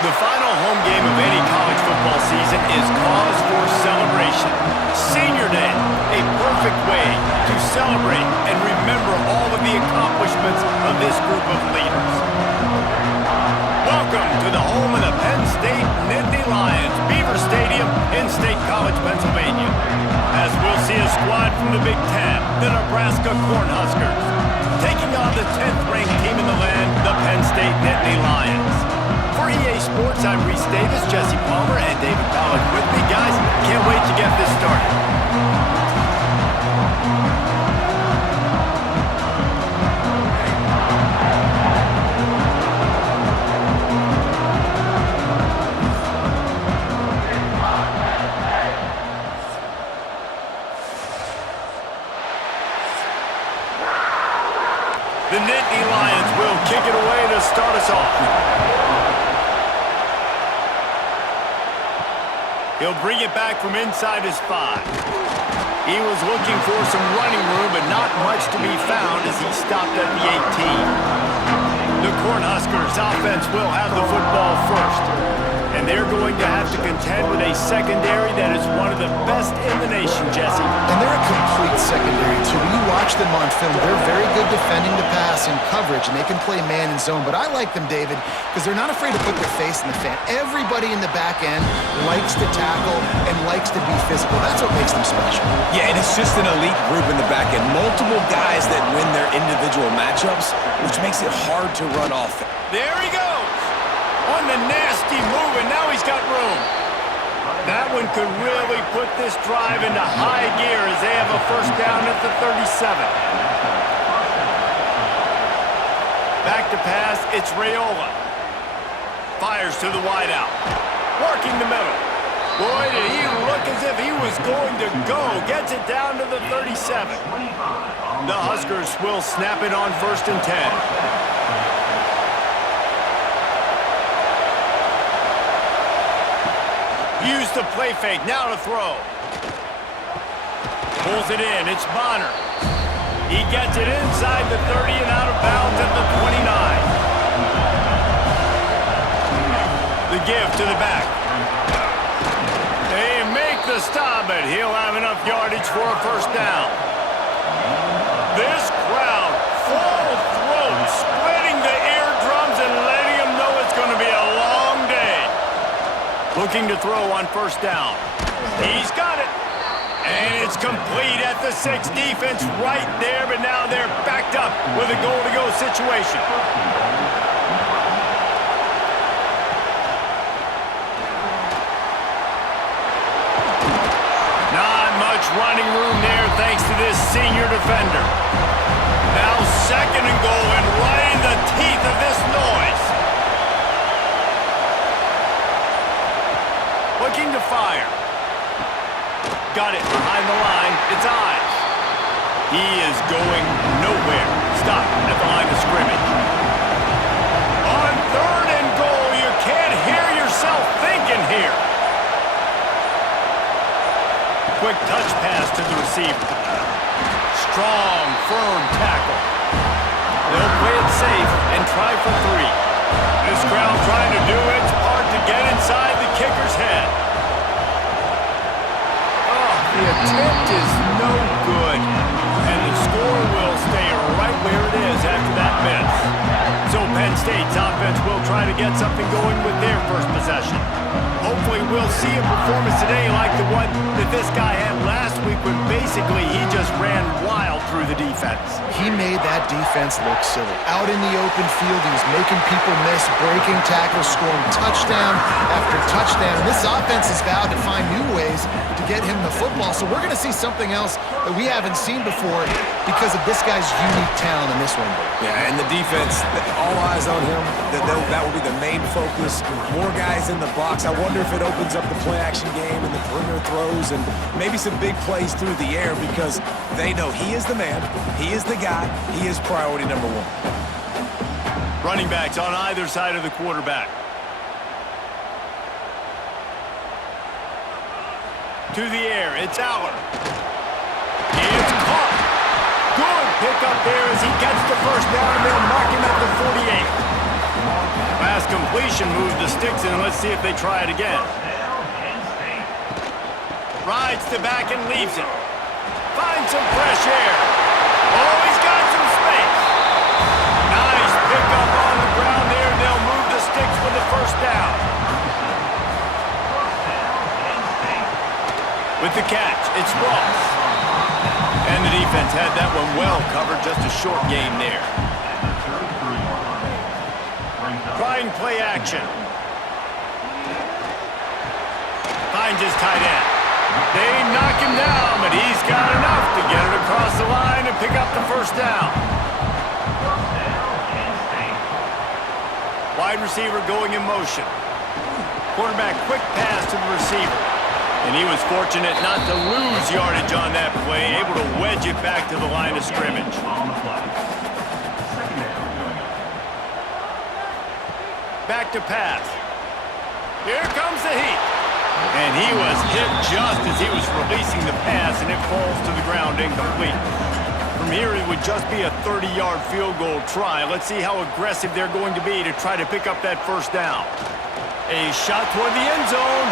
The final home game of any college football season is cause for celebration. Senior Day, a perfect way to celebrate and remember all of the accomplishments of this group of leaders. Welcome to the home of the Penn State Nittany Lions, Beaver Stadium in State College, Pennsylvania. As we'll see a squad from the Big Ten, the Nebraska Cornhuskers, taking on the 10th ranked team in the land, the Penn State Nittany Lions. For EA Sports, I'm Reese Davis, Jesse Palmer, and David Pollack with me. Guys, can't wait to get this started. The Nittany Lions will kick it away to start us off. He'll bring it back from inside his 5. He was looking for some running room, but not much to be found as he stopped at the 18. The Cornhuskers offense will have the football first, and they're going to have to contend with a secondary that is one of the best in the nation, Jesse. And they're a complete secondary, too. When you watch them on film, they're very good defending the pass and coverage, and they can play man and zone. But I like them, David, because they're not afraid to put their face in the fan. Everybody in the back end likes to tackle and likes to be physical. That's what makes them special. Yeah, and it's just an elite group in the back end. Multiple guys that win their individual matchups, which makes it hard to run off. There he goes! On the nasty move, and now he's got room. That one could really put this drive into high gear as they have a first down at the 37. Back to pass, it's Raiola. Fires to the wideout. Working the middle. Boy, did he look as if he was going to go. Gets it down to the 37. The Huskers will snap it on 1st and 10. Use the play fake, now to throw. Pulls it in, it's Bonner. He gets it inside the 30 and out of bounds at the 29. The give to the back. They make the stop, but he'll have enough yardage for a first down. This crowd, full throat, splitting the eardrums and letting them know it's going to be a long day. Looking to throw on first down. He's got it. And it's complete at the 6. Defense right there, but now they're backed up with a goal-to-go situation. Not much running room there thanks to this senior defender. Now 2nd and goal, and right in the teeth of this noise. Looking to fire. Got it behind the line. It's Eyes. He is going nowhere. Stop at the line of scrimmage. On 3rd and goal, you can't hear yourself thinking here. Quick touch pass to the receiver. Strong, firm tackle. They'll play it safe and try for 3. This crowd trying to do its part to get inside the kicker's head. Oh, the attempt is no good. And the score will stay right where it is after that miss. So Penn State's offense will try to get something going with their first possession. Hopefully we'll see a performance today like the one that this guy had last week when basically he just ran wild through the defense. He made that defense look silly. Out in the open field, he was making people miss, breaking tackles, scoring touchdown after touchdown. This offense has vowed to find new ways to get him the football, so we're going to see something else that we haven't seen before because of this guy's unique talent in this one. Yeah, and the defense, all eyes on him. That will be the main focus. More guys in the box. I wonder if it opens up the play-action game and the perimeter throws and maybe some big plays through the air because they know he is the man, he is the guy, he is priority number 1. Running backs on either side of the quarterback. To the air, it's Aller. It's caught. Good pick up there as he gets the first down, and they'll mark him at the 48. Last completion moved the sticks in. Let's see if they try it again. Rides to back and leaves it. Finds some fresh air. Oh, he's got some space. Nice pickup on the ground there. They'll move the sticks for the first down. With the catch, it's Ross. And the defense had that one well covered. Just a short game there. Trying play action. Finds his tight end. They knock him down, but he's got enough to get it across the line and pick up the first down. Wide receiver going in motion. Quarterback quick pass to the receiver. And he was fortunate not to lose yardage on that play, able to wedge it back to the line of scrimmage. Back to pass. Here comes the heat. And he was hit just as he was releasing the pass, and it falls to the ground incomplete. From here, it would just be a 30-yard field goal try. Let's see how aggressive they're going to be to try to pick up that first down. A shot toward the end zone.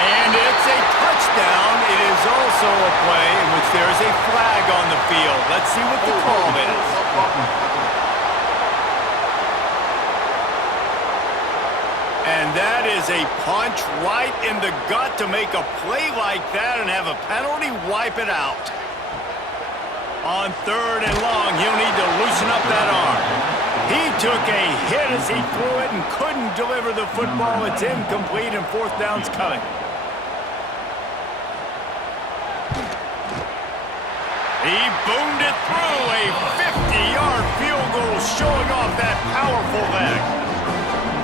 And it's a touchdown. It is also a play in which there is a flag on the field. Let's see what the call is. And that is a punch right in the gut to make a play like that and have a penalty wipe it out. On 3rd and long, he'll need to loosen up that arm. He took a hit as he threw it and couldn't deliver the football. It's incomplete and 4th down's coming. He boomed it through a 50-yard field goal, showing off that powerful leg.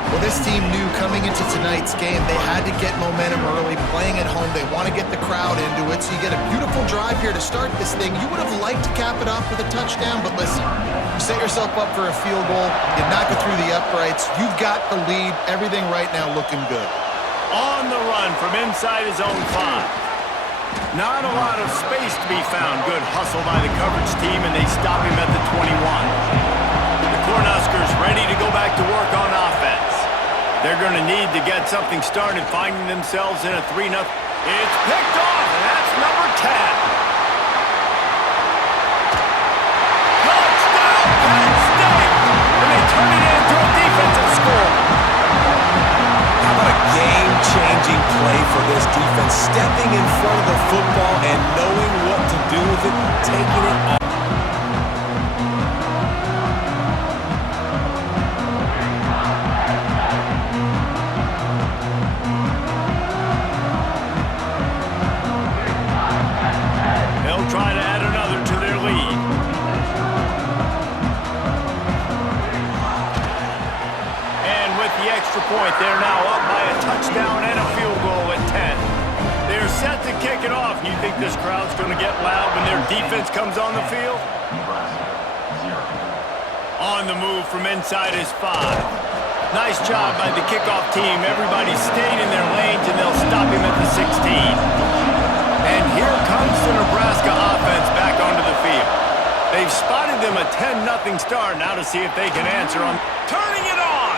Well, this team knew coming into tonight's game they had to get momentum early, playing at home. They want to get the crowd into it, so you get a beautiful drive here to start this thing. You would have liked to cap it off with a touchdown, but listen, you set yourself up for a field goal, you knock it through the uprights, you've got the lead, everything right now looking good. On the run from inside his own 5. Not a lot of space to be found. Good hustle by the coverage team, and they stop him at the 21. The cornhuskers ready to go back to work on offense. They're going to need to get something started, finding themselves in a 3-0. It's picked off, and that's number 10. Touchdown, Penn State! And they turn it into a defensive score. How about a game-changing play for this defense? Stepping in front of the football and knowing what to do with it, taking it off. They'll try to add another to their lead. And with the extra point, they're now up by a touchdown and a field goal at 10. They're set to kick it off. You think this crowd's going to get loud when their defense comes on the field? On the move from inside his 5. Nice job by the kickoff team. Everybody stayed in their lanes, and they'll stop him at the 16. And here comes the Nebraska offense back onto the field. They've spotted them a 10-0 start. Now to see if they can answer on turning it on.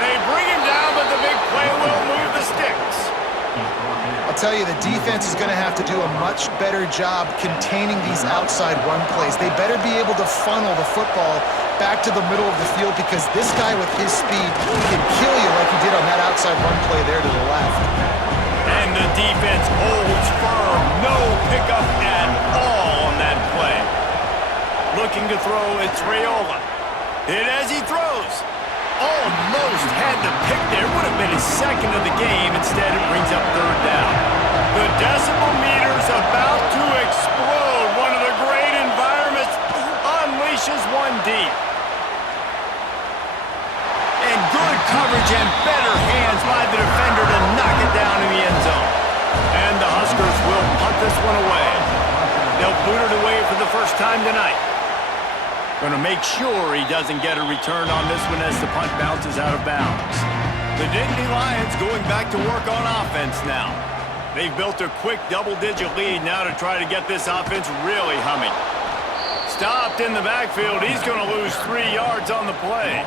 They bring him down, but the big play will move the sticks. I'll tell you, the defense is going to have to do a much better job containing these outside run plays. They better be able to funnel the football back to the middle of the field, because this guy with his speed can kill you like he did on that outside run play there to the left. And the defense holds firm. No pickup at all on that play. Looking to throw, it's Raiola. Hit as he throws. Almost had the pick there. Would have been his second of the game. Instead, it brings up 3rd down. The decibel meter's about to explode. One of the great environments unleashes one deep. And good coverage and better hands by the defender to knock it down in the end zone. And the Huskers will punt this one away. They'll boot it away for the first time tonight. Going to make sure he doesn't get a return on this one as the punt bounces out of bounds. The Nittany Lions going back to work on offense now. They've built a quick double-digit lead now to try to get this offense really humming. Stopped in the backfield. He's going to lose 3 yards on the play.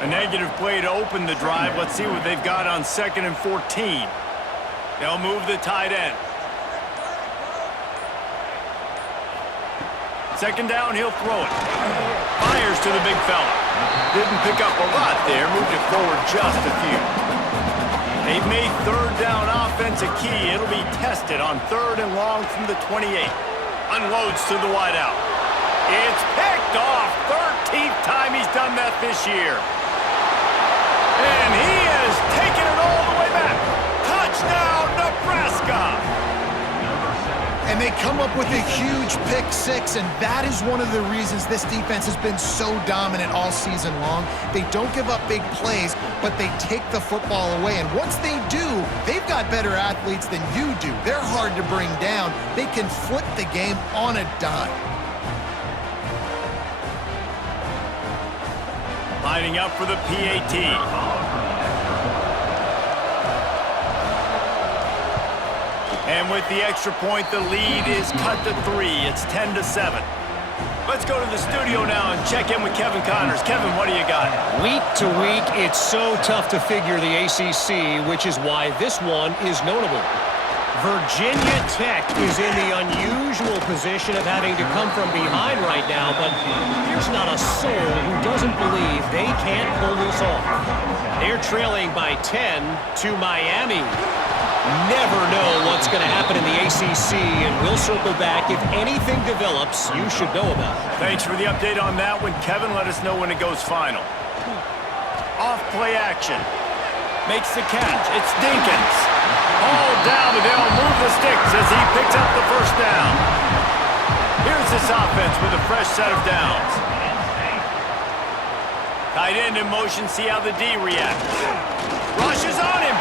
A negative play to open the drive. Let's see what they've got on 2nd and 14. They'll move the tight end. 2nd down, he'll throw it. Fires to the big fella. Didn't pick up a lot there. Moved it forward just a few. They've made 3rd down offense a key. It'll be tested on 3rd and long from the 28. Unloads to the wideout. It's picked off. 13th time he's done that this year. And he has taken it all the way back. Touchdown, Nebraska. And they come up with a huge pick 6, and that is one of the reasons this defense has been so dominant all season long. They don't give up big plays, but they take the football away. And once they do, they've got better athletes than you do. They're hard to bring down. They can flip the game on a dime. Lining up for the PAT. And with the extra point, the lead is cut to 3. It's 10-7. Let's go to the studio now and check in with Kevin Connors. Kevin, what do you got? Week to week, it's so tough to figure the ACC, which is why this one is notable. Virginia Tech is in the unusual position of having to come from behind right now, but there's not a soul who doesn't believe they can't pull this off. They're trailing by 10 to Miami. Never know what's going to happen in the ACC, and we'll circle back. If anything develops, you should know about it. Thanks for the update on that one, Kevin. Let us know when it goes final. Off play action. Makes the catch. It's Dinkins. All down, but they'll move the sticks as he picks up the 1st down. Here's this offense with a fresh set of downs. Tight end in motion. See how the D reacts. Rushes on him.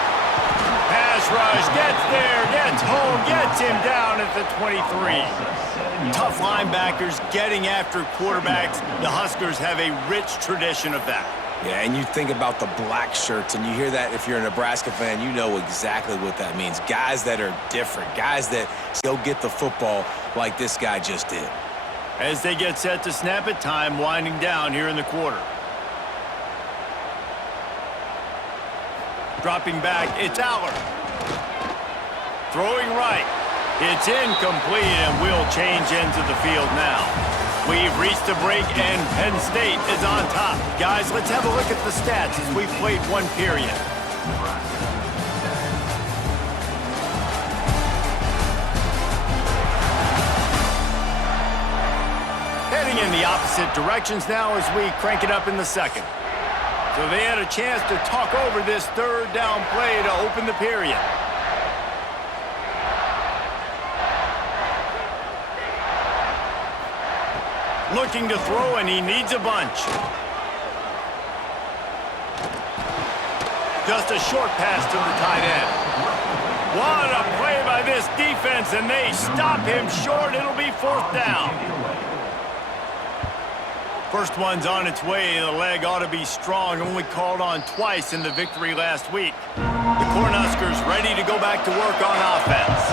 Pass rush, gets there, gets home, gets him down at the 23. Tough linebackers getting after quarterbacks. The Huskers have a rich tradition of that. Yeah, and you think about the black shirts, and you hear that if you're a Nebraska fan, you know exactly what that means. Guys that are different, guys that go get the football like this guy just did. As they get set to snap it, time winding down here in the quarter. Dropping back, it's Aller. Throwing right. It's incomplete, and we'll change ends of the field now. We've reached the break, and Penn State is on top. Guys, let's have a look at the stats as we've played 1 period. Heading in the opposite directions now as we crank it up in the 2nd. So they had a chance to talk over this 3rd down play to open the period. Looking to throw, and he needs a bunch. Just a short pass to the tight end. What a play by this defense, and they stop him short. It'll be 4th down. First one's on its way. The leg ought to be strong. Only called on twice in the victory last week. The Cornhuskers ready to go back to work on offense.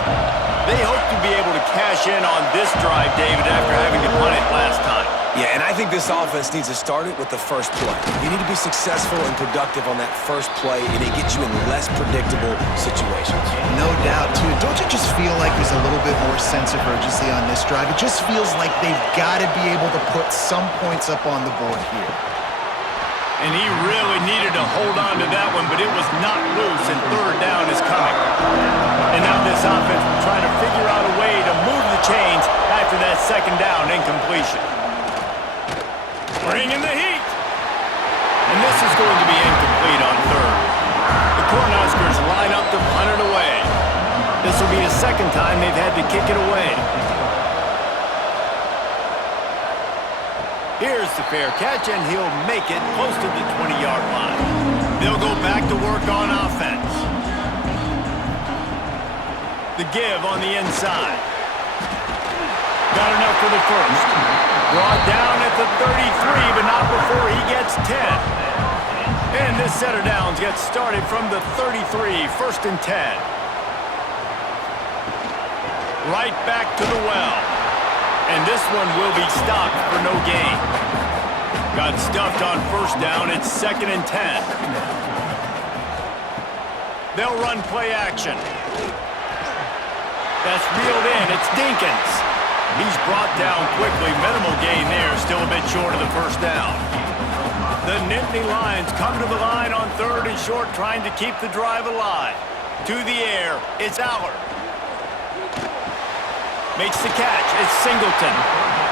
They hope to be able to cash in on this drive, David, after having to punt it last time. Yeah, and I think this offense needs to start it with the first play. You need to be successful and productive on that first play, and it gets you in less predictable situations. No doubt, too. Don't you just feel like there's a little bit more sense of urgency on this drive? It just feels like they've got to be able to put some points up on the board here. And he really needed to hold on to that one, but it was not loose, and 3rd down is coming. And now this offense will try to figure out a way to move the chains after that 2nd down incompletion. Bringing the heat. And this is going to be incomplete on 3rd. The Cornhuskers line up to punt it away. This will be the 2nd time they've had to kick it away. Here's the fair catch, and he'll make it close to the 20-yard line. They'll go back to work on offense. The give on the inside. Got enough for the 1st. Brought down at the 33, but not before he gets 10. And this set of downs gets started from the 33, 1st and 10. Right back to the well. And and this one will be stopped for no gain. Got stuffed on first down. It's 2nd and 10. They'll run play action. That's reeled in. It's Dinkins. He's brought down quickly. Minimal gain there. Still a bit short of the first down. The Nittany Lions come to the line on 3rd and short, trying to keep the drive alive. To the air. It's Allard. Makes the catch. It's Singleton.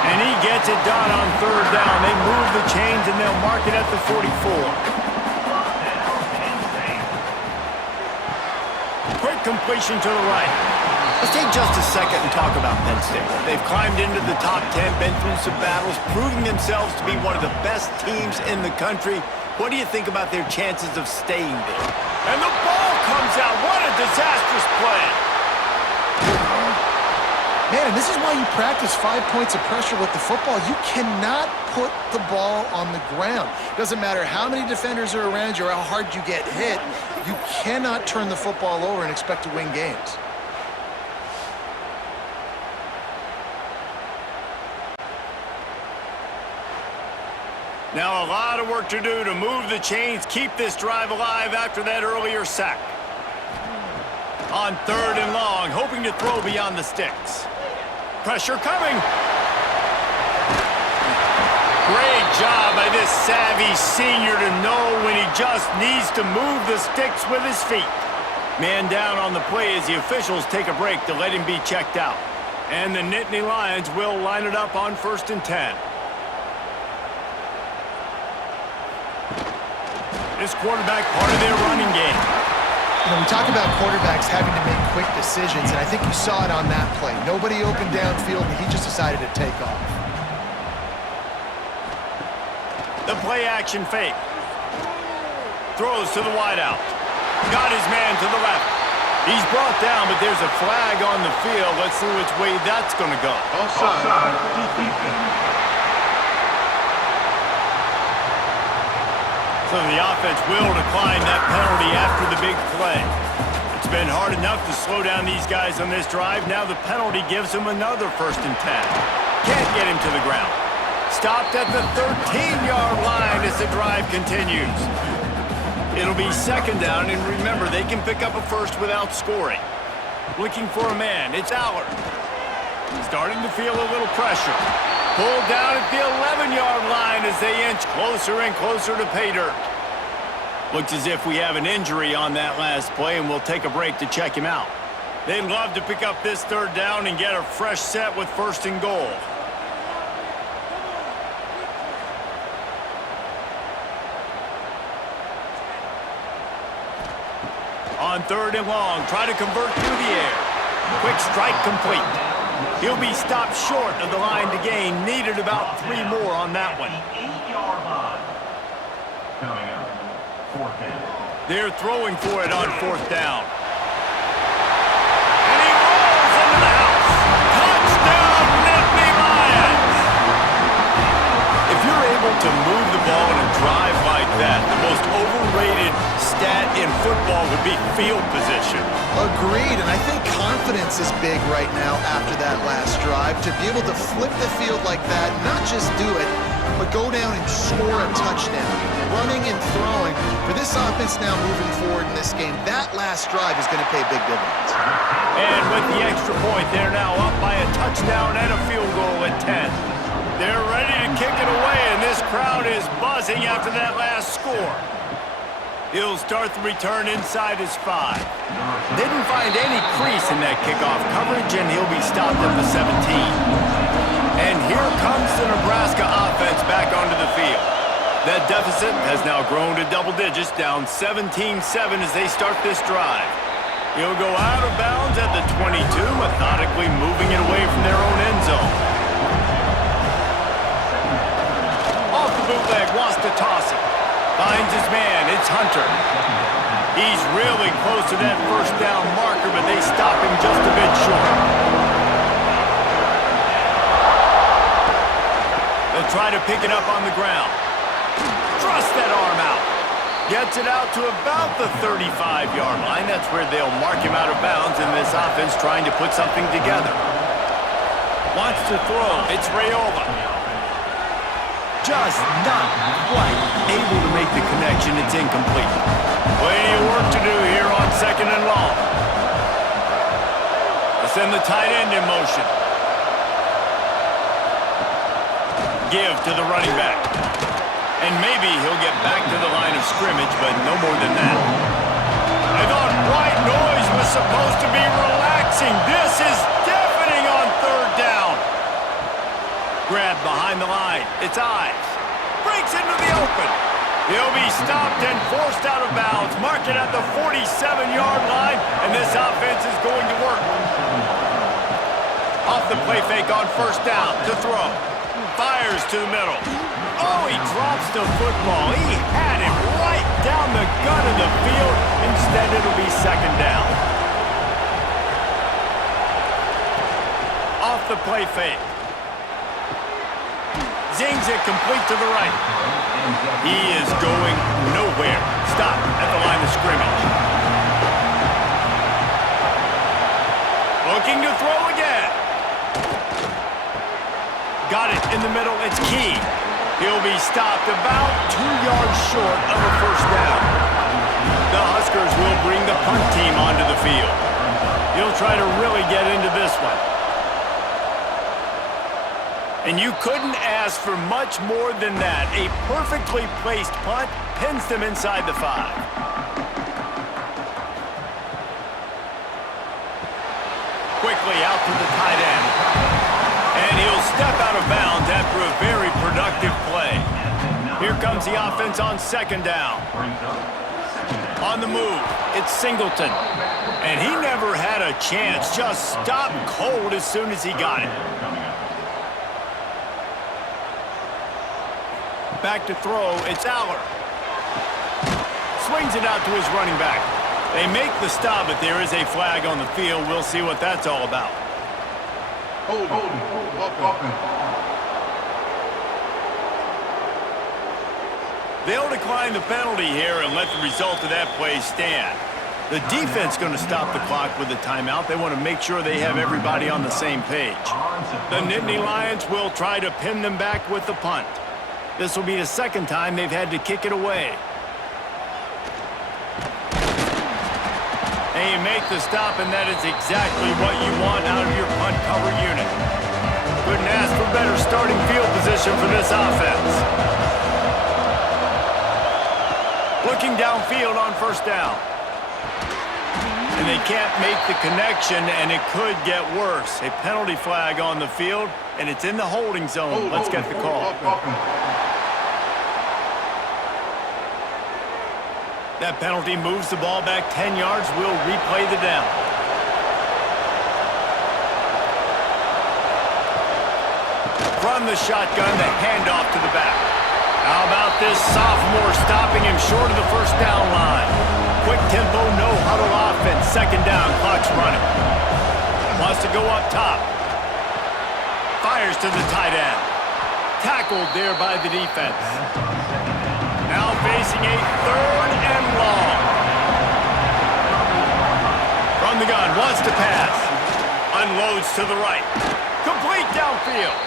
And he gets it done on 3rd down. They move the chains, and they'll mark it at the 44. Quick completion to the right. Let's take just a second and talk about Penn State. They've climbed into the top 10, been through some battles, proving themselves to be one of the best teams in the country. What do you think about their chances of staying there? And the ball comes out. What a disastrous play. Man, and this is why you practice 5 points of pressure with the football. You cannot put the ball on the ground. Doesn't matter how many defenders are around you or how hard you get hit. You cannot turn the football over and expect to win games. Now a lot of work to do to move the chains, keep this drive alive after that earlier sack. On 3rd and long, hoping to throw beyond the sticks. Pressure coming. Great job by this savvy senior to know when he just needs to move the sticks with his feet. Man down on the play as the officials take a break to let him be checked out. And the Nittany Lions will line it up on 1st and 10. This quarterback part of their running game. You know, we talk about quarterbacks having to make quick decisions, and I think you saw it on that play. Nobody opened downfield, and he just decided to take off. The play action fake. Throws to the wideout. Got his man to the left. He's brought down, but there's a flag on the field. Let's see which way that's going to go. So the offense will decline that penalty after the big play. It's been hard enough to slow down these guys on this drive. Now the penalty gives them another 1st and 10. Can't get him to the ground. Stopped at the 13-yard line as the drive continues. It'll be 2nd down, and remember, they can pick up a first without scoring. Looking for a man. It's Allard. Starting to feel a little pressure. Pulled down at the 11-yard line as they inch closer and closer to pay dirt. Looks as if we have an injury on that last play, and we'll take a break to check him out. They'd love to pick up this 3rd down and get a fresh set with 1st and goal. On 3rd and long, try to convert through the air. Quick strike complete. He'll be stopped short of the line to gain. Needed about 3 more on that one. They're throwing for it on 4th down. And he rolls into the house. Touchdown, Nittany Lions! If you're able to move the ball in a drive like that, the most overrated stat in football would be field position. Agreed, and I think confidence is big right now after that last drive. To be able to flip the field like that, not just do it, but go down and score a touchdown. Running and throwing. For this offense now moving forward in this game, that last drive is going to pay big dividends. And with the extra point, they're now up by a touchdown and a field goal at 10. They're ready to kick it away, and this crowd is buzzing after that last score. He'll start the return inside his 5. Didn't find any crease in that kickoff coverage, and he'll be stopped at the 17. And here comes the Nebraska offense back onto the field. That deficit has now grown to double digits, down 17-7 as they start this drive. He'll go out of bounds at the 22, methodically moving it away from their own end zone. Off the bootleg, wants to toss it. Finds his man, it's Hunter. He's really close to that 1st down marker, but they stop him just a bit short. They'll try to pick it up on the ground. Thrust that arm out. Gets it out to about the 35-yard line. That's where they'll mark him out of bounds, and this offense trying to put something together. Wants to throw. It's Rayola. Just not quite able to make the connection. It's incomplete. Plenty of work to do here on 2nd and long. Let's send the tight end in motion. Give to the running back. And maybe he'll get back to the line of scrimmage, but no more than that. I thought white noise was supposed to be relaxing. This is deafening on 3rd down. Grab behind the line. It's Ives. Breaks into the open. He'll be stopped and forced out of bounds. Mark it at the 47-yard line, and this offense is going to work. Off the play fake on 1st down to throw. Fires to the middle. Oh, he drops the football. He had it right down the gut of the field. Instead, it'll be 2nd down. Off the play fake. Zings it complete to the right. He is going nowhere. Stop at the line of scrimmage. Looking to throw again. Got it in the middle. It's Key. He'll be stopped about 2 yards short of a 1st down. The Huskers will bring the punt team onto the field. He'll try to really get into this one. And you couldn't ask for much more than that. A perfectly placed punt pins them inside the 5. Quickly out to the tight end. And he'll step out of bounds after a very productive play. Here comes the offense on 2nd down. On the move, it's Singleton. And he never had a chance. Just stopped cold as soon as he got it. Back to throw, it's Aller. Swings it out to his running back. They make the stop, but there is a flag on the field. We'll see what that's all about. Hold. They'll decline the penalty here and let the result of that play stand. The defense going to stop the clock with a timeout. They want to make sure they have everybody on the same page. The Nittany Lions will try to pin them back with the punt. This will be the 2nd time they've had to kick it away. And you make the stop, and that is exactly what you want out of your punt cover unit. Couldn't ask for better starting field position for this offense. Looking downfield on 1st down. And they can't make the connection, and it could get worse. A penalty flag on the field, and it's in the holding zone. Let's get the call. That penalty moves the ball back 10 yards. We'll replay the down. From the shotgun, the handoff to the back. How about this sophomore stopping him short of the 1st down line? Quick tempo, no huddle offense. 2nd down, clock's running. Wants to go up top. Fires to the tight end. Tackled there by the defense. Now facing a 3rd and long. From the gun, wants to pass. Unloads to the right. Complete downfield.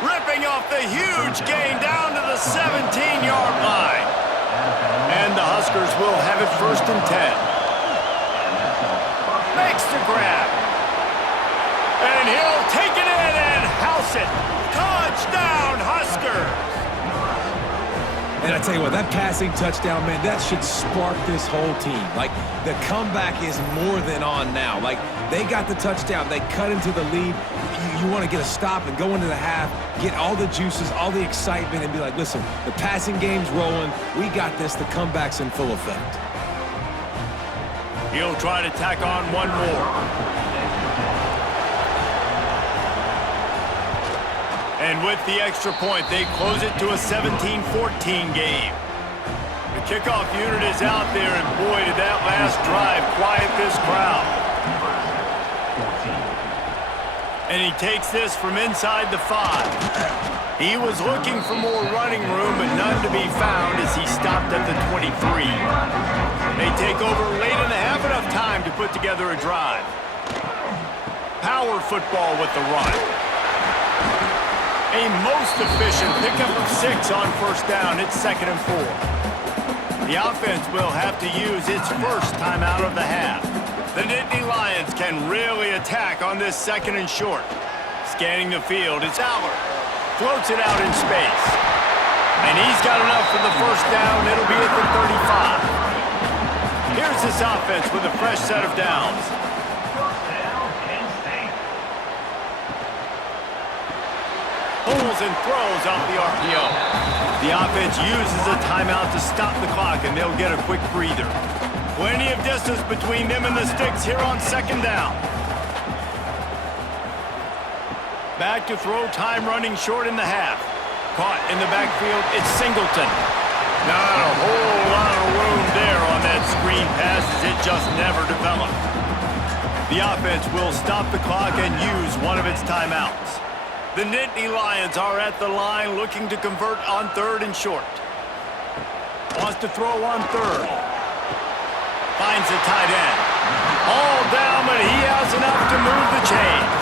Ripping off the huge gain down to the 17-yard line. And the Huskers will have it 1st and 10. Makes the grab. And he'll take it in and house it. Touchdown, Huskers! And I tell you what, that passing touchdown, man, that should spark this whole team. Like, the comeback is more than on now. Like, they got the touchdown. They cut into the lead. You want to get a stop and go into the half, get all the juices, all the excitement, and be like, listen, the passing game's rolling. We got this. The comeback's in full effect. He'll try to tack on one more. And with the extra point, they close it to a 17-14 game. The kickoff unit is out there, and boy, did that last drive quiet this crowd. And he takes this from inside the 5. He was looking for more running room, but none to be found as he stopped at the 23. They take over late in the half, enough time to put together a drive. Power football with the run. A most efficient pickup of 6 on first down. It's 2nd and 4. The offense will have to use its first timeout of the half. The Nittany Lions can really attack on this 2nd and short. Scanning the field, it's Aller. Floats it out in space. And he's got enough for the first down. It'll be at the 35. Here's this offense with a fresh set of downs. Pulls and throws off the RPO. The offense uses a timeout to stop the clock, and they'll get a quick breather. Plenty of distance between them and the sticks here on 2nd down. Back to throw, time running short in the half. Caught in the backfield, it's Singleton. Not a whole lot of room there on that screen pass as it just never developed. The offense will stop the clock and use one of its timeouts. The Nittany Lions are at the line looking to convert on 3rd and short. Wants to throw on 3rd. Finds the tight end. All down, but he has enough to move the chains.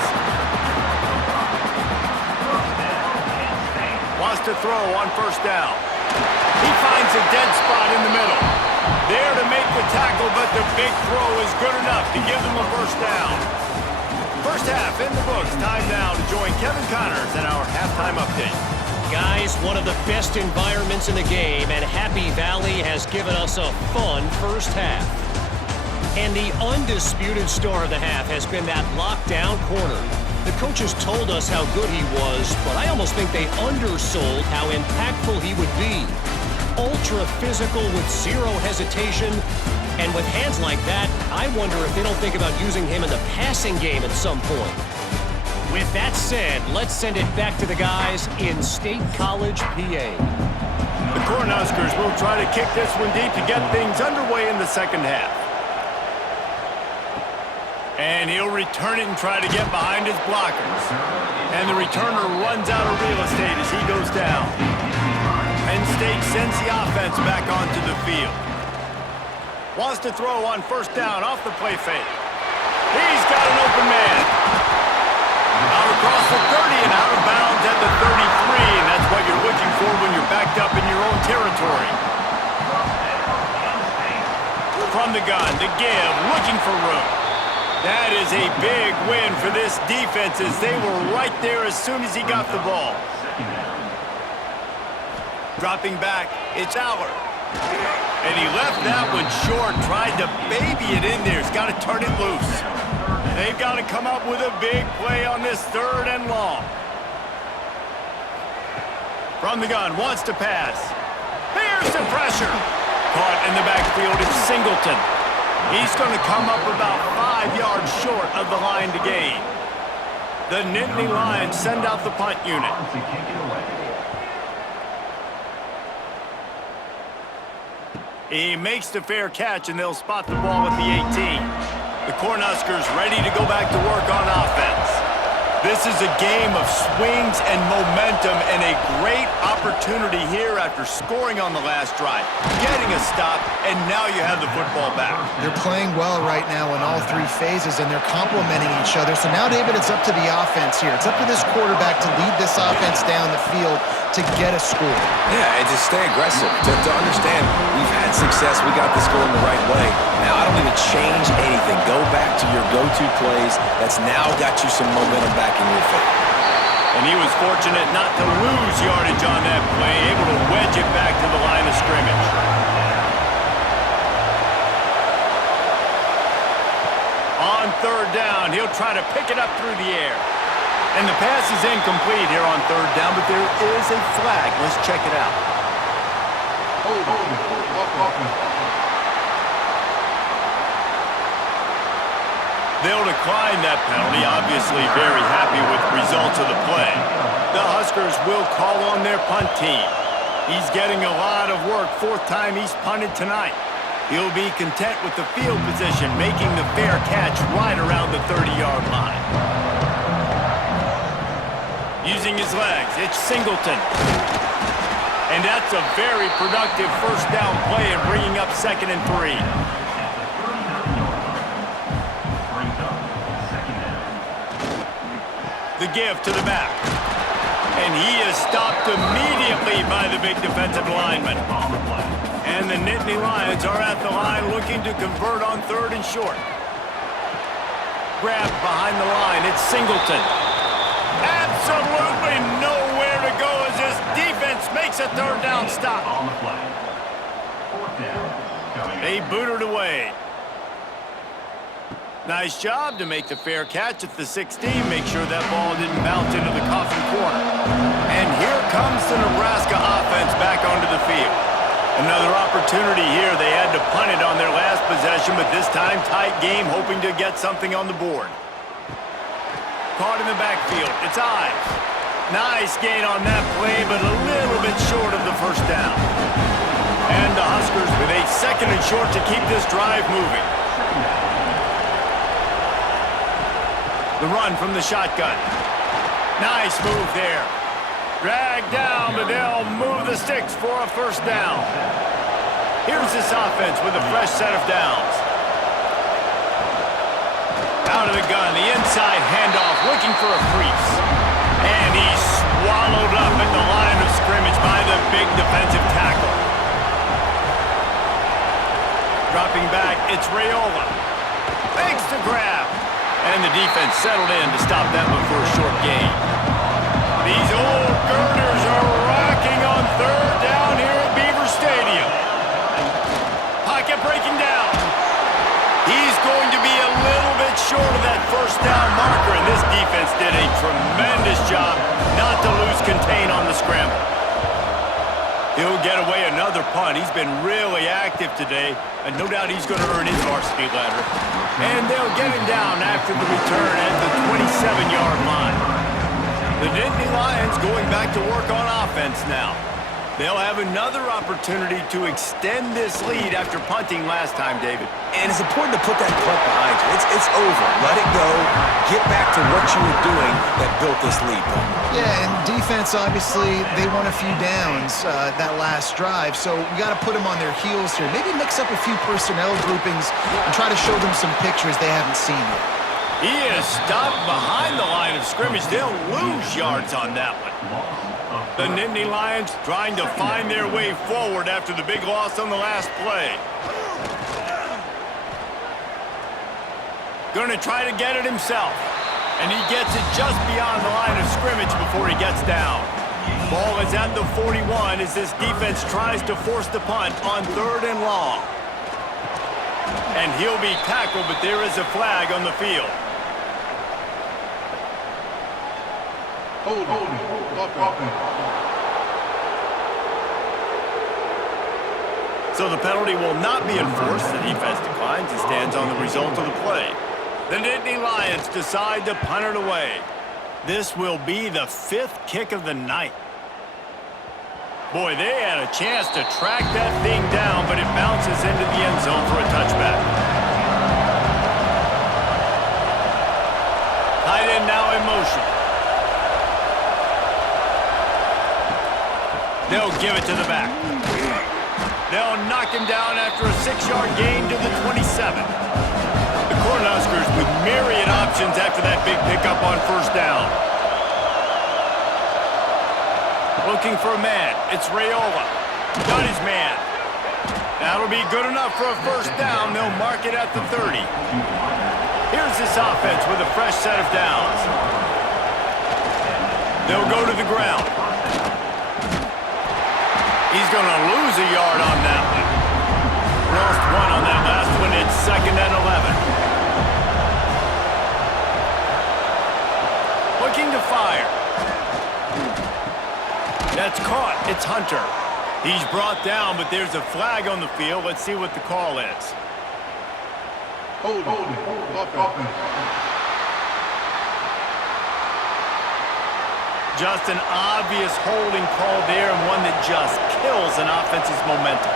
Wants to throw on first down. He finds a dead spot in the middle. There to make the tackle, but the big throw is good enough to give them a first down. First half in the books. Time now to join Kevin Connors in our halftime update. Guys, one of the best environments in the game, and Happy Valley has given us a fun first half. And the undisputed star of the half has been that lockdown corner. The coaches told us how good he was, but I almost think they undersold how impactful he would be. Ultra physical with zero hesitation. And with hands like that, I wonder if they don't think about using him in the passing game at some point. With that said, let's send it back to the guys in State College, PA. The Cornhuskers will try to kick this one deep to get things underway in the 2nd half. And he'll return it and try to get behind his blockers. And the returner runs out of real estate as he goes down. Penn State sends the offense back onto the field. Wants to throw on first down off the play fake. He's got an open man. Out across the 30 and out of bounds at the 33, and that's what you're looking for when you're backed up in your own territory. From the gun, the give, looking for room. That is a big win for this defense as they were right there as soon as he got the ball. Dropping back, it's Aller. And he left that one short, tried to baby it in there. He's got to turn it loose. They've got to come up with a big play on this 3rd and long. From the gun, wants to pass. Here's the pressure. Caught in the backfield, it's Singleton. He's going to come up about 5 yards short of the line to gain. The Nittany Lions send out the punt unit. He makes the fair catch, and they'll spot the ball at the 18. The Cornhuskers ready to go back to work on offense. This is a game of swings and momentum and a great opportunity here after scoring on the last drive, getting a stop, and now you have the football back. They're playing well right now in all 3 phases, and they're complementing each other. So now, David, it's up to the offense here. It's up to this quarterback to lead this offense down the field to get a score. Yeah, and to stay aggressive, to understand we've had success, we got this going the right way. Now, I don't even change anything. Go back to your go-to plays. That's now got you some momentum back in your favor. And he was fortunate not to lose yardage on that play, able to wedge it back to the line of scrimmage. On 3rd down, he'll try to pick it up through the air. And the pass is incomplete here on 3rd down, but there is a flag. Let's check it out. They'll decline that penalty, obviously very happy with the results of the play. The Huskers will call on their punt team. He's getting a lot of work, 4th time he's punted tonight. He'll be content with the field position, making the fair catch right around the 30-yard line. Using his legs, it's Singleton. And that's a very productive first down play and bringing up 2nd and 3. The give to the back. And And he is stopped immediately by the big defensive lineman. And the Nittany Lions are at the line looking to convert on 3rd and short. Grab behind the line. It's Singleton. Absolutely nowhere to go as this defense makes a 3rd down stop. On the play. 4th down. They booted away. Nice job to make the fair catch at the 16. Make sure that ball didn't bounce into the coffin corner. And here comes the Nebraska offense back onto the field. Another opportunity here. They had to punt it on their last possession, but this time tight game, hoping to get something on the board. Caught in the backfield. It's Ives. Nice gain on that play, but a little bit short of the 1st down. And the Huskers with a 2nd and short to keep this drive moving. The run from the shotgun. Nice move there. Dragged down, but they'll move the sticks for a 1st down. Here's this offense with a fresh set of downs. Out of the gun, the inside handoff, looking for a crease. And he's swallowed up at the line of scrimmage by the big defensive tackle. Dropping back, it's Raiola. Makes the grab. And the defense settled in to stop that one for a short gain. These old girders are rocking on 3rd down here at Beaver Stadium. Pocket breaking down. He's going to be a little bit short of that 1st down marker, and this defense did a tremendous job not to lose contain on the scramble. He'll get away another punt. He's been really active today, and no doubt he's going to earn his varsity letter. And they'll get him down after the return at the 27-yard line. The Nittany Lions going back to work on offense now. They'll have another opportunity to extend this lead after punting last time, David. And it's important to put that punt behind you. It's over. Let it go. Get back to what you were doing that built this lead. Yeah, and defense, obviously, they won a few downs that last drive, so we got to put them on their heels here. Maybe mix up a few personnel groupings and try to show them some pictures they haven't seen yet. He is stopped behind the line of scrimmage. They'll lose yards on that one. The Nittany Lions trying to find their way forward after the big loss on the last play. Going to try to get it himself. And he gets it just beyond the line of scrimmage before he gets down. Ball is at the 41 as this defense tries to force the punt on 3rd and long. And he'll be tackled, but there is a flag on the field. Hold. So the penalty will not be enforced. The defense declines and stands on the result of the play. The Nittany Lions decide to punt it away. This will be the 5th kick of the night. Boy, they had a chance to track that thing down, but it bounces into the end zone for a touchback. Tight end now in motion. They'll give it to the back. They'll knock him down after a 6-yard gain to the 27. The cornhuskers with myriad options after that big pickup on 1st down. Looking for a man. It's Raiola. Got his man. That'll be good enough for a 1st down. They'll mark it at the 30. Here's this offense with a fresh set of downs. They'll go to the ground. He's going to lose a yard on that one. Lost 1 on that last one. It's 2nd and 11. Looking to fire. That's caught. It's Hunter. He's brought down, but there's a flag on the field. Let's see what the call is. Hold. Just an obvious holding call there, and one that just kills an offense's momentum.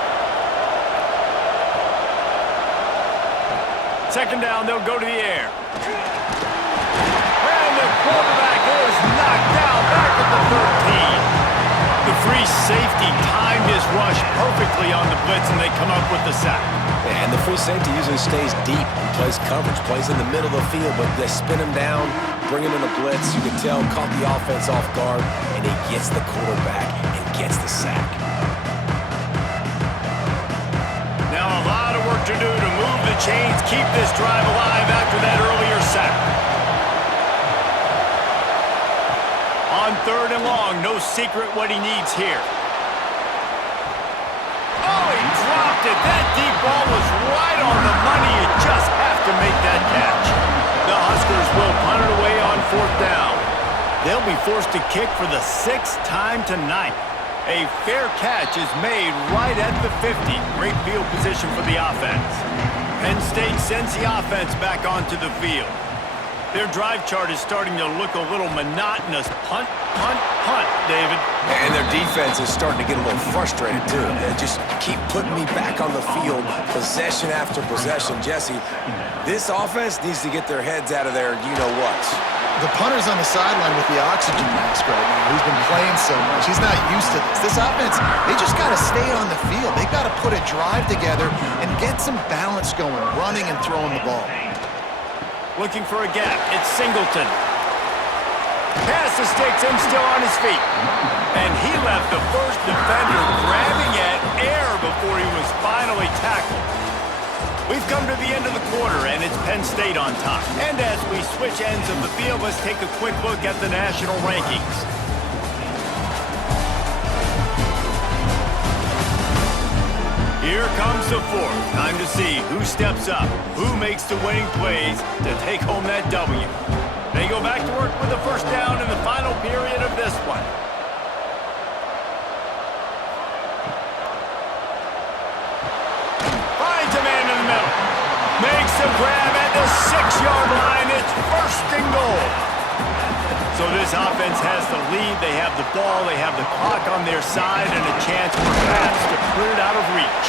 2nd down, they'll go to the air. And the quarterback is knocked down back at the 13. The free safety timed his rush perfectly on the blitz, and they come up with the sack. And the free safety usually stays deep and plays coverage, plays in the middle of the field, but they spin him down, bringing in a blitz. You can tell, caught the offense off guard, and he gets the quarterback and gets the sack. Now a lot of work to do to move the chains, keep this drive alive after that earlier sack. On 3rd and long, no secret what he needs here. Oh, he dropped it. That deep ball was right on the money. You just have to make that catch. The Huskers will punt it away on 4th down. They'll be forced to kick for the 6th time tonight. A fair catch is made right at the 50. Great field position for the offense. Penn State sends the offense back onto the field. Their drive chart is starting to look a little monotonous. Punt, punt, punt, David. And their defense is starting to get a little frustrated, too. They just keep putting me back on the field, possession after possession. Jesse, this offense needs to get their heads out of their you-know-what. The punter's on the sideline with the oxygen mask right now. He's been playing so much. He's not used to this. This offense, they just got to stay on the field. They've got to put a drive together and get some balance going, running and throwing the ball. Looking for a gap. It's Singleton. Pass escapes him, still on his feet. And he left the first defender grabbing at air before he was finally tackled. We've come to the end of the quarter, and it's Penn State on top. And as we switch ends of the field, let's take a quick look at the national rankings. Here comes the 4th. Time to see who steps up, who makes the winning plays to take home that W. They go back to work with the 1st down in the final period of this one. Finds a man in the middle. Makes the grab at the 6-yard line. It's 1st and goal. So this offense has the lead. They have the ball. They have the clock on their side and a chance perhaps to put it out of reach.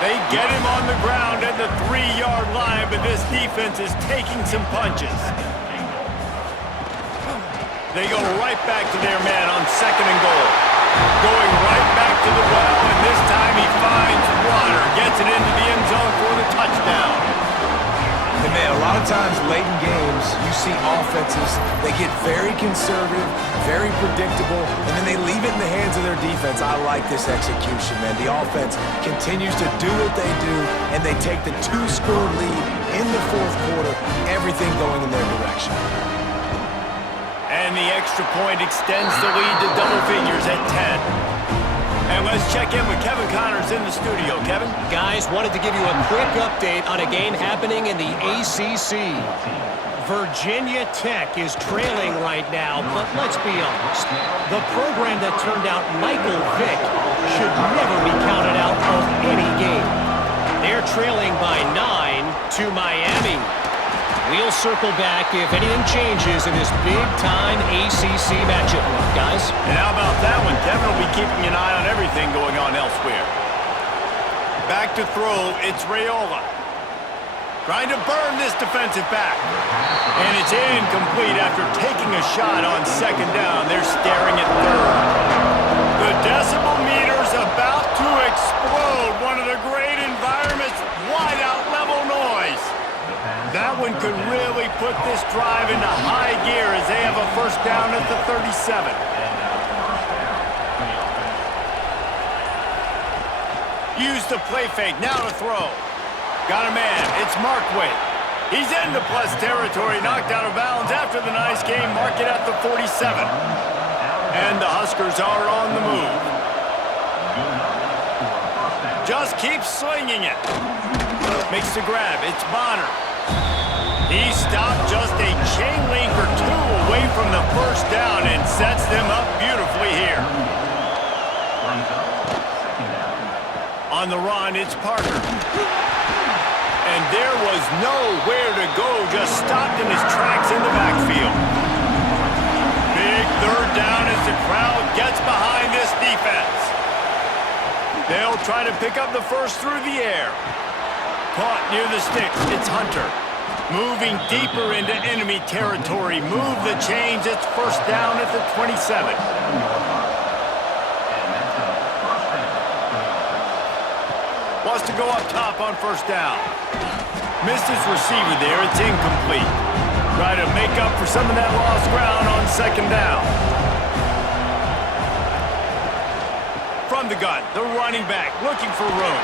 They get him on the ground at the 3-yard line, but this defense is taking some punches. They go right back to their man on 2nd and goal. Going right back to the well, and this time he finds water. Gets it into the end zone for the touchdown. And man, a lot of times late in games, you see offenses, they get very conservative, very predictable, and then they leave it in the hands of their defense. I like this execution, man. The offense continues to do what they do, and they take the 2-score lead in the 4th quarter, everything going in their direction. And the extra point extends the lead to double figures at 10. And let's check in with Kevin Connors in the studio. Kevin? Guys, wanted to give you a quick update on a game happening in the ACC. Virginia Tech is trailing right now, but let's be honest. The program that turned out Michael Vick should never be counted out of any game. They're trailing by 9 to Miami. We'll circle back if anything changes in this big-time ACC matchup, guys. And how about that one? Kevin will be keeping an eye on everything going on elsewhere. Back to throw, it's Raiola. Trying to burn this defensive back. And it's incomplete after taking a shot on 2nd down. They're staring at 3rd. The decibel meter's about to explode. One of the great environments, wide-out level noise. That one could really put this drive into high gear as they have a 1st down at the 37. Use the play fake, now to throw. Got a man, it's Markway. He's into plus territory, knocked out of bounds after the nice game. Mark it at the 47. And the Huskers are on the move. Just keeps slinging it. Makes the grab, it's Bonner. He stopped just a chain link or 2 away from the 1st down and sets them up beautifully here. On the run, it's Parker. And there was nowhere to go, just stopped in his tracks in the backfield. Big 3rd down as the crowd gets behind this defense. They'll try to pick up the 1st through the air. Caught near the sticks, it's Hunter. Moving deeper into enemy territory. Move the chains. It's 1st down at the 27. Wants to go up top on 1st down. Missed his receiver there. It's incomplete. Try to make up for some of that lost ground on second down. From the gun, the running back looking for room.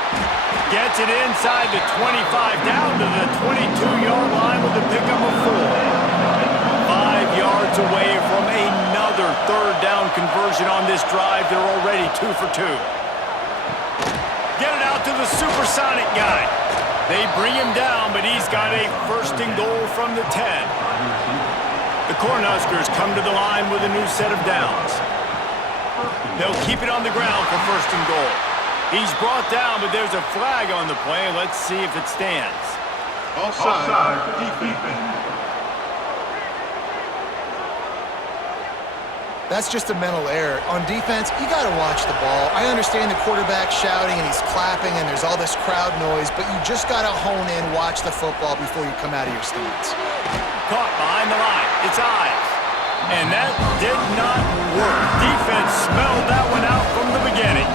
Gets it inside the 25, down to the 22-yard line with a pickup of 4. 5 yards away from another third down conversion on this drive. They're already 2 for 2. Get it out to the supersonic guy. They bring him down, but he's got a first and goal from the 10. The Cornhuskers come to the line with a new set of downs. They'll keep it on the ground for first and goal. He's brought down, but there's a flag on the play. Let's see if it stands. Offside. Defense. That's just a mental error. On defense, you got to watch the ball. I understand the quarterback shouting and he's clapping and there's all this crowd noise, but you just got to hone in, watch the football before you come out of your stance. Caught behind the line. It's eyes. And that did not work. Defense smelled that one out from the beginning.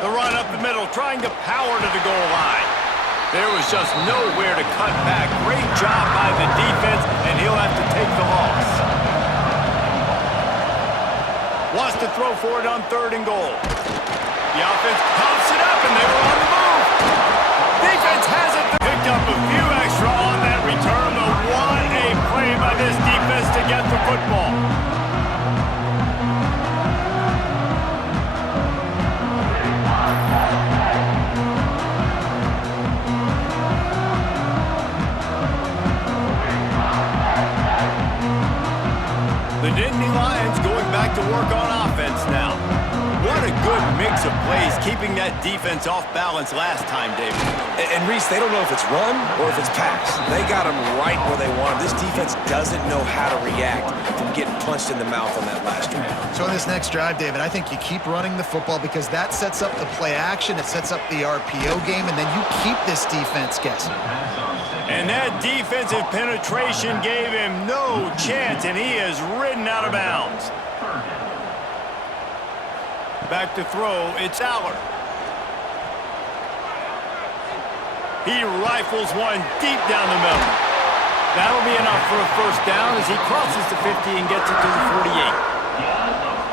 The run up the middle, trying to power to the goal line. There was just nowhere to cut back. Great job by the defense, and he'll have to take the loss. Wants to throw for it on third and goal. The offense pops it up, and they were on the move. Defense hasn't picked up a few extra on that return, but what a play by this defense to get the football. The Nittany Lions going back to work on offense now. What a good mix of plays, keeping that defense off balance last time, David. And Reese, they don't know if it's run or if it's pass. They got them right where they want them. This defense doesn't know how to react from getting punched in the mouth on that last drive. So in this next drive, David, I think you keep running the football because that sets up the play action, it sets up the RPO game, and then you keep this defense guessing. And that defensive penetration gave him no chance, and he is ridden out of bounds. Back to throw, it's Aller. He rifles one deep down the middle. That'll be enough for a first down as he crosses the 50 and gets it to the 48.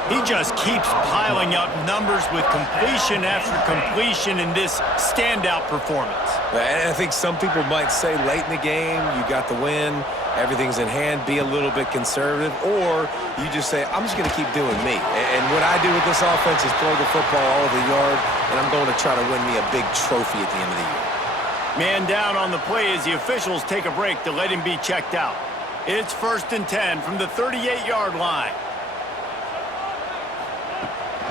He just keeps piling up numbers with completion after completion in this standout performance. And I think some people might say late in the game, you got the win, everything's in hand, be a little bit conservative, or you just say, I'm just going to keep doing me. And what I do with this offense is throw the football all over the yard, and I'm going to try to win me a big trophy at the end of the year. Man down on the play as the officials take a break to let him be checked out. It's 1st and 10 from the 38-yard line.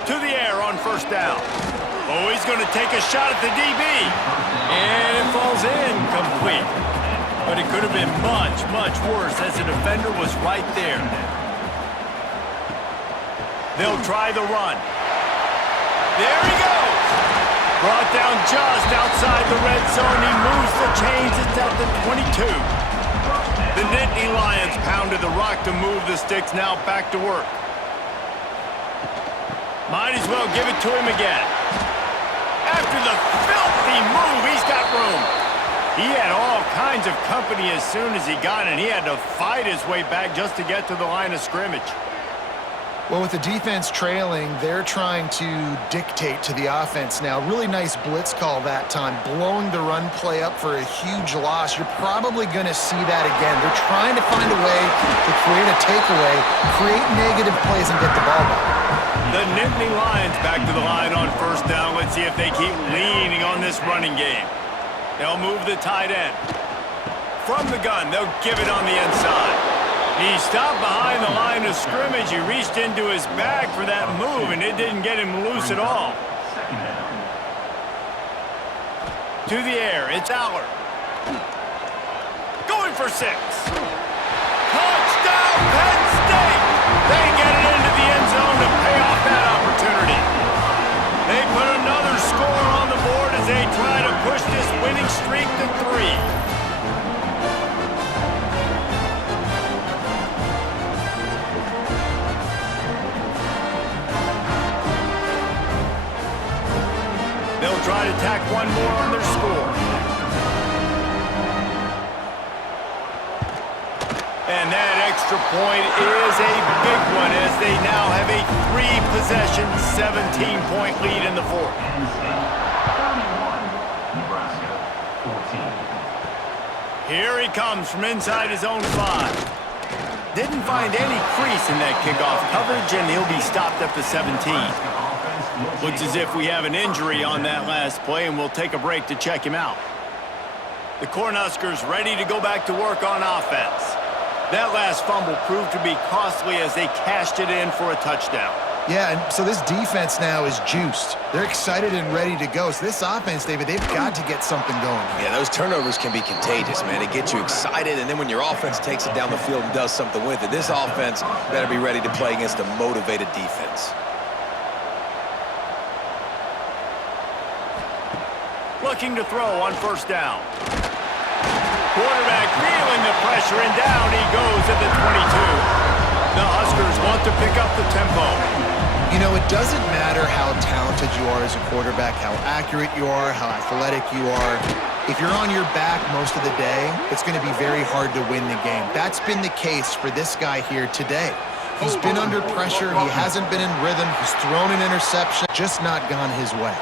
To the air on first down. Oh, he's going to take a shot at the DB. And it falls incomplete. But it could have been much, much worse as the defender was right there. They'll try the run. There he goes. Brought down just outside the red zone. He moves the chains. It's at the 22. The Nittany Lions pounded the rock to move the sticks. Now back to work. Might as well give it to him again. After the filthy move, he's got room. He had all kinds of company as soon as he got it, and he had to fight his way back just to get to the line of scrimmage. Well, with the defense trailing, they're trying to dictate to the offense now. Really nice blitz call that time, blowing the run play up for a huge loss. You're probably going to see that again. They're trying to find a way to create a takeaway, create negative plays, and get the ball back. The Nittany Lions back to the line on first down. Let's see if they keep leaning on this running game. They'll move the tight end. From the gun, they'll give it on the inside. He stopped behind the line of scrimmage. He reached into his bag for that move, and it didn't get him loose at all. To the air, it's Aller. Going for 6. Touchdown, Penn State! They get it into the end zone to pay off that opportunity. They put another score on the board as they try to push this winning streak to 3. They'll try to tack one more on their score. And that extra point is a big one as they now have a 3-possession, 17-point lead in the fourth. Penn State 31, Nebraska 14. Here he comes from inside his own 5. Didn't find any crease in that kickoff coverage, and he'll be stopped up to 17. Looks as if we have an injury on that last play, and we'll take a break to check him out. The Cornhuskers ready to go back to work on offense. That last fumble proved to be costly as they cashed it in for a touchdown. Yeah, and so this defense now is juiced. They're excited and ready to go. So this offense, David, they've got to get something going. Yeah, those turnovers can be contagious, man. It gets you excited, and then when your offense takes it down the field and does something with it, this offense better be ready to play against a motivated defense. Looking to throw on first down. Quarterback feeling the pressure, and down he goes at the 22. The Huskers want to pick up the tempo. You know, it doesn't matter how talented you are as a quarterback, how accurate you are, how athletic you are. If you're on your back most of the day, it's going to be very hard to win the game. That's been the case for this guy here today. He's been under pressure. He hasn't been in rhythm. He's thrown an interception, just not gone his way.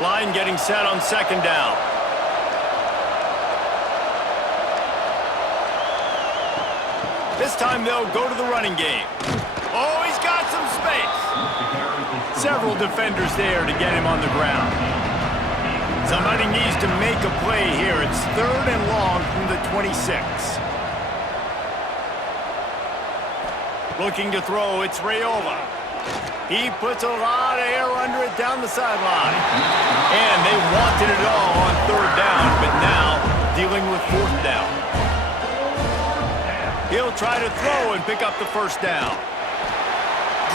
Line getting set on second down. This time they'll go to the running game. Oh, he's got some space. Several defenders there to get him on the ground. Somebody needs to make a play here. It's 3rd and long from the 26. Looking to throw, it's Raiola. He puts a lot of air under it down the sideline. And they wanted it all on 3rd down, but now dealing with 4th down. He'll try to throw and pick up the first down.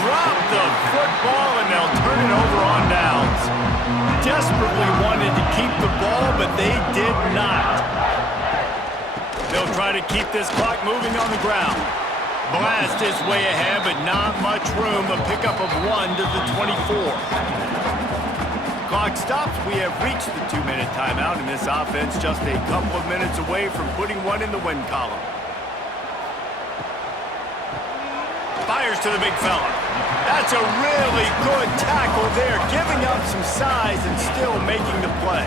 Drop the football, and they'll turn it over on downs. Desperately wanted to keep the ball, but they did not. They'll try to keep this clock moving on the ground. Blast is way ahead, but not much room. A pickup of 1 to the 24. Clock stops. We have reached the 2-minute timeout, and this offense just a couple of minutes away from putting one in the win column. Fires to the big fella. That's a really good tackle there, giving up some size and still making the play.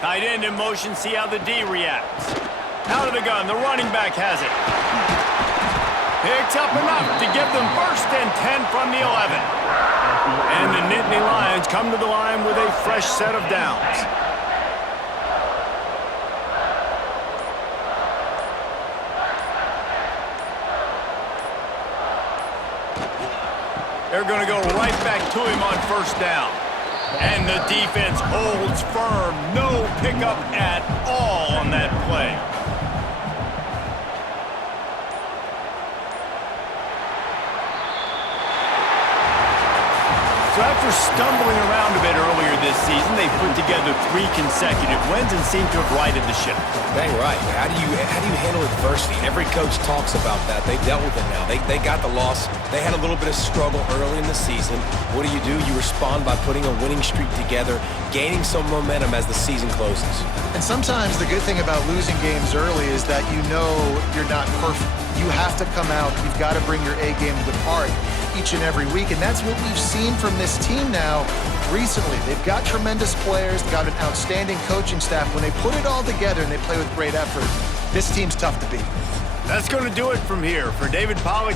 Tight end in motion, see how the D reacts. Out of the gun, the running back has it. Picks up enough to give them 1st and 10 from the 11. And the Nittany Lions come to the line with a fresh set of downs. They're going to go right back to him on 1st down. And the defense holds firm. No pickup at all on that play. So after stumbling around a bit earlier this season, they put together 3 consecutive wins and seem to have righted the ship. Dang right. How do you handle adversity? Every coach talks about that. They dealt with it now. They got the loss. They had a little bit of struggle early in the season. What do? You respond by putting a winning streak together, gaining some momentum as the season closes. And sometimes the good thing about losing games early is that you know you're not perfect. You have to come out. You've got to bring your A game to the park each and every week, and that's what we've seen from this team now recently. They've got tremendous players, they've got an outstanding coaching staff. When they put it all together and they play with great effort, this team's tough to beat. That's going to do it from here. For David Pollack